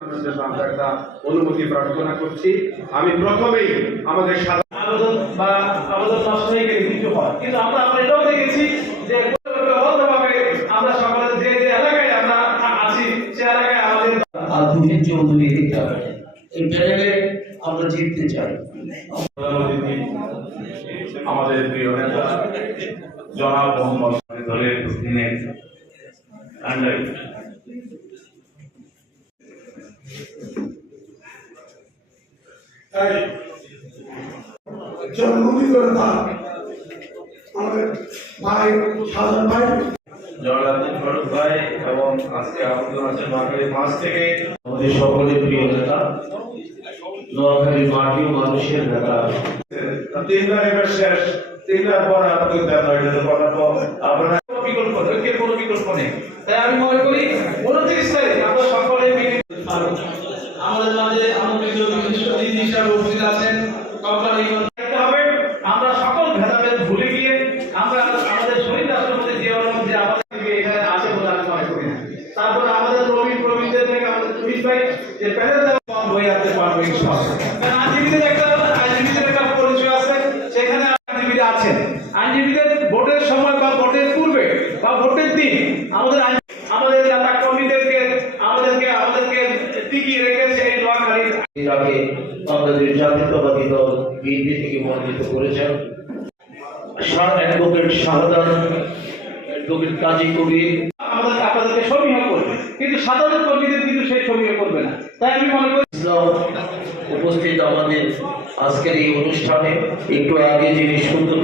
আমরা একটা অনুমতি প্রার্থনা করছি। আমি প্রথমেই আমাদের আবেদন বা আবেদন নষ্ট হয়ে গেলে কিছু হয়। কিন্তু আমরা আমরা এটাও দেখেছি যে আমরা সকলে যে যে এলাকায় আমরা আছি সে এলাকায় আমাদের আধুনিক চৌধুরী দিতে এই প্যানেলে আমরা জিততে চাই। আমাদের প্রিয় নেতা জনাব মোহাম্মদ দলের দিনের আন্ডারে তাই জন্মদিনতা আমাদের ভাই সাজান ভাই। জনাব ফারুক ভাই এবং আজকে আব্দুল হাসান মার্কেটের মাছ থেকে। আমাদের সকলের প্রিয় নেতা নোয়াখালীর মাটি মানুষের নেতা। তিনবার এবার শেষ। তিনবার পর আপনাদের দেখা হয়ে যেতে পারার পর আপনারা কোনো বিকল্প নেই ঐক্যের কোনো বিকল্প নেই। তাই আমি মনে করি উনত্রিশ তারিখ আমরা সকলে মিলে আমাদের মাঝে আছেন আমরা সকল ভেদাভেদ ভুলে গিয়ে আমরা আমাদের শহীদ রাষ্ট্রপতি যে রহমান যে আমাদেরকে এখানে আছে বলে আমি মনে করি তারপর আমাদের প্রবীণ প্রবীণদের থেকে আমাদের পুলিশ ভাই, যে প্যানেল দেওয়া হয়ে আসতে পারব ইনশাল্লাহ আজকে একটা আইনজীবীদের একটা পরিচয় আছে সেখানে আইনজীবীরা আছেন আইনজীবীদের ভোটের সময় বা ভোটের পূর্বে বা ভোটের দিন আমাদের আইন- আমাদের নেতা কর্মীদেরকে আমাদেরকে আমাদেরকে টিকিয়ে রেখেছে এই নোয়াখালীর তাকে বাংলাদেশ জাতীয়তাবাদী দল বিএনপি থেকে মনোনীত করেছেন। অ্যাডভোকেট শাহাদান অ্যাডভোকেট কাজী কবির আমাদের আপনাদেরকে সমীহ করবে। কিন্তু সাধারণ কর্মীদের কিন্তু সেই সমীহ করবে না। তাই আমি মনে করি ইসলাম উপস্থিত আমাদের আজকের এই অনুষ্ঠানে একটু আগে যিনি সুন্দর